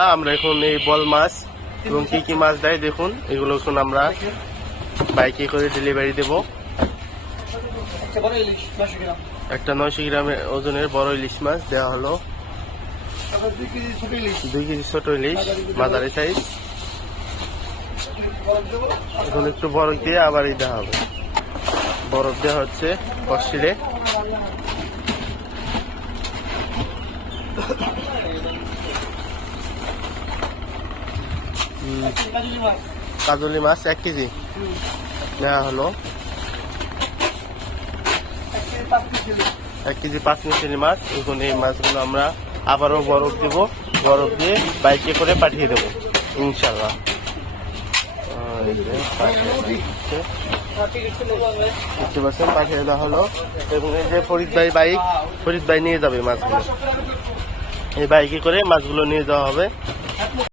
ইনশাল্লাহ আমরা এখন এই বল মাছ এবং কি কি মাছ দেয় দেখুন, এগুলো এখন আমরা বাইকে করে ডেলিভারি দেব। একটা 900 গ্রামের ওজনের বড় ইলিশ মাছ দেওয়া হলো, 2 কেজি ছোট ইলিশ মাঝারি সাইজ। এখন একটু বরফ দিয়ে আবার দেওয়া হবে, বরফ দেওয়া হচ্ছে কষিরে। কাজলি মাছ 1 কেজি নেওয়া হলো, 1 কেজি 5 মিশালি মাছ। এখন এই মাছগুলো আমরা আবারও বরফ দেব, বরফ দিয়ে বাইকে করে পাঠিয়ে দেবো ইনশাল্লাহ। পাঠিয়ে দেওয়া হলো এবং এই যে ফরিদ ভাই বাইক, ফরিদ ভাই নিয়ে যাবে মাছগুলো, এই বাইকে করে মাছগুলো নিয়ে যাওয়া হবে।